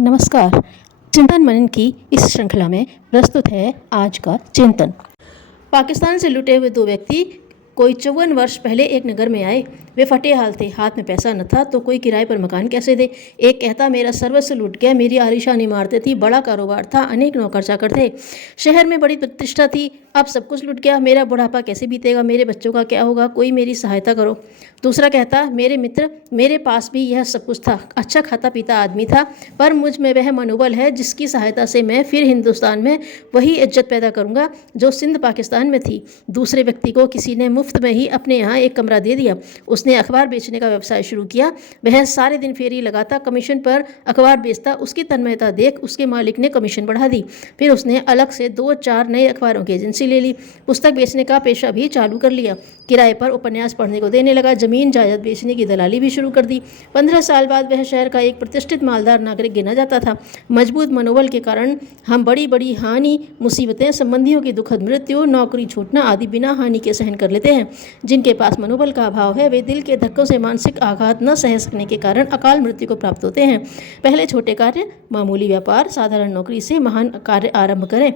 नमस्कार। चिंतन मनन की इस श्रृंखला में प्रस्तुत है आज का चिंतन। पाकिस्तान से लुटे हुए दो व्यक्ति कोई 54 वर्ष पहले एक नगर में आए। वे फटे हाल थे, हाथ में पैसा न था तो कोई किराए पर मकान कैसे दे। एक कहता मेरा सर्वस्व लूट गया, मेरी आलीशान इमारतें थी, बड़ा कारोबार था, अनेक नौकर चाकर थे, शहर में बड़ी प्रतिष्ठा थी, अब सब कुछ लुट गया, मेरा बुढ़ापा कैसे बीतेगा, मेरे बच्चों का क्या होगा, कोई मेरी सहायता करो। दूसरा कहता मेरे मित्र, मेरे पास भी यह सब कुछ था, अच्छा खाता पीता आदमी था, पर मुझ में वह मनोबल है जिसकी सहायता से मैं फिर हिंदुस्तान में वही इज्जत पैदा करूंगा जो सिंध पाकिस्तान में थी। दूसरे व्यक्ति को किसी ने मुफ्त में ही अपने यहाँ एक कमरा दे दिया। उसने अखबार बेचने का व्यवसाय शुरू किया। वह सारे दिन फेरी लगाता, कमीशन पर अखबार बेचता। उसकी तन्मयता देख उसके मालिक ने कमीशन बढ़ा दी। फिर उसने अलग से 2-4 नए अखबारों की एजेंसी ले ली। पुस्तक बेचने का पेशा भी चालू कर लिया। किराए पर उपन्यास पढ़ने को देने लगा। जमीन जायदाद बेचने की दलाली भी शुरू कर दी। 15 साल बाद वह शहर का एक प्रतिष्ठित मालदार नागरिक गिना जाता था। मजबूत मनोबल के कारण हम बड़ी बड़ी हानि, मुसीबतें, संबंधियों की दुखद मृत्यु, नौकरी छूटना आदि बिना हानि के सहन कर लेते हैं। जिनके पास मनोबल का अभाव है वे दिल के धक्कों से मानसिक आघात न सह सकने के कारण अकाल मृत्यु को प्राप्त होते हैं। पहले छोटे कार्य, मामूली व्यापार, साधारण नौकरी से महान कार्य आरंभ करें।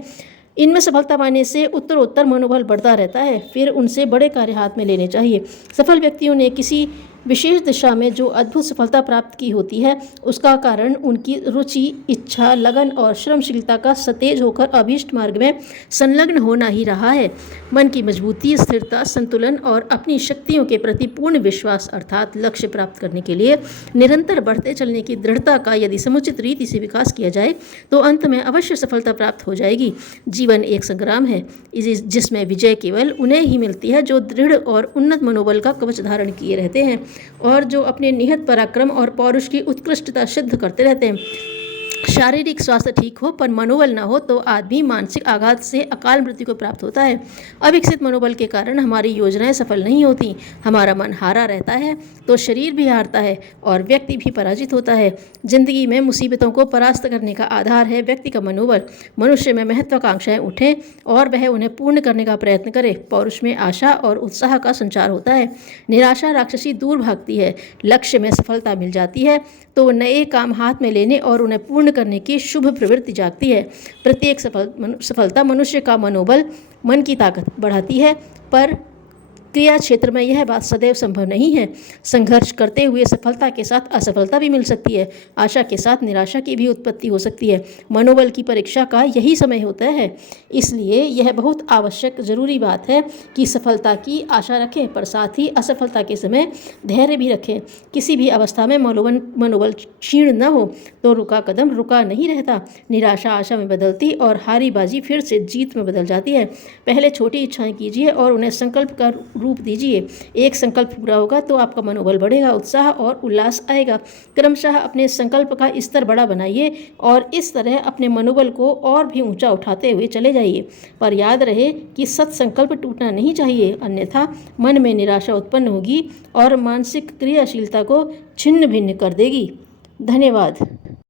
इनमें सफलता पाने से उत्तरोत्तर मनोबल बढ़ता रहता है। फिर उनसे बड़े कार्य हाथ में लेने चाहिए। सफल व्यक्तियों ने किसी विशेष दिशा में जो अद्भुत सफलता प्राप्त की होती है उसका कारण उनकी रुचि, इच्छा, लगन और श्रमशीलता का सतेज होकर अभीष्ट मार्ग में संलग्न होना ही रहा है। मन की मजबूती, स्थिरता, संतुलन और अपनी शक्तियों के प्रति पूर्ण विश्वास अर्थात लक्ष्य प्राप्त करने के लिए निरंतर बढ़ते चलने की दृढ़ता का यदि समुचित रीति से विकास किया जाए तो अंत में अवश्य सफलता प्राप्त हो जाएगी। जीवन एक संग्राम है जिसमें विजय केवल उन्हें ही मिलती है जो दृढ़ और उन्नत मनोबल का कवच धारण किए रहते हैं और जो अपने निहित पराक्रम और पौरुष की उत्कृष्टता सिद्ध करते रहते हैं। शारीरिक स्वास्थ्य ठीक हो पर मनोबल न हो तो आदमी मानसिक आघात से अकाल मृत्यु को प्राप्त होता है। अविकसित मनोबल के कारण हमारी योजनाएं सफल नहीं होती। हमारा मन हारा रहता है तो शरीर भी हारता है और व्यक्ति भी पराजित होता है। जिंदगी में मुसीबतों को परास्त करने का आधार है व्यक्ति का मनोबल। मनुष्य में महत्वाकांक्षाएं उठें और वह उन्हें पूर्ण करने का प्रयत्न करे। पौरुष में आशा और उत्साह का संचार होता है। निराशा राक्षसी दूर भागती है। लक्ष्य में सफलता मिल जाती है तो नए काम हाथ में लेने और उन्हें पूर्ण करने की शुभ प्रवृत्ति जागती है। प्रत्येक सफलता मनुष्य का मनोबल, मन की ताकत बढ़ाती है, पर क्रिया क्षेत्र में यह बात सदैव संभव नहीं है। संघर्ष करते हुए सफलता के साथ असफलता भी मिल सकती है। आशा के साथ निराशा की भी उत्पत्ति हो सकती है। मनोबल की परीक्षा का यही समय होता है। इसलिए यह बहुत आवश्यक जरूरी बात है कि सफलता की आशा रखें पर साथ ही असफलता के समय धैर्य भी रखें। किसी भी अवस्था में मनोबल क्षीण न हो तो रुका कदम रुका नहीं रहता। निराशा आशा में बदलती और हारी बाजी फिर से जीत में बदल जाती है। पहले छोटी इच्छाएं कीजिए और उन्हें संकल्प का रूप दीजिए। एक संकल्प पूरा होगा तो आपका मनोबल बढ़ेगा, उत्साह और उल्लास आएगा। क्रमशः अपने संकल्प का स्तर बड़ा बनाइए और इस तरह अपने मनोबल को और भी ऊंचा उठाते हुए चले जाइए। पर याद रहे कि सत्संकल्प टूटना नहीं चाहिए, अन्यथा मन में निराशा उत्पन्न होगी और मानसिक क्रियाशीलता को छिन्न भिन्न कर देगी। धन्यवाद।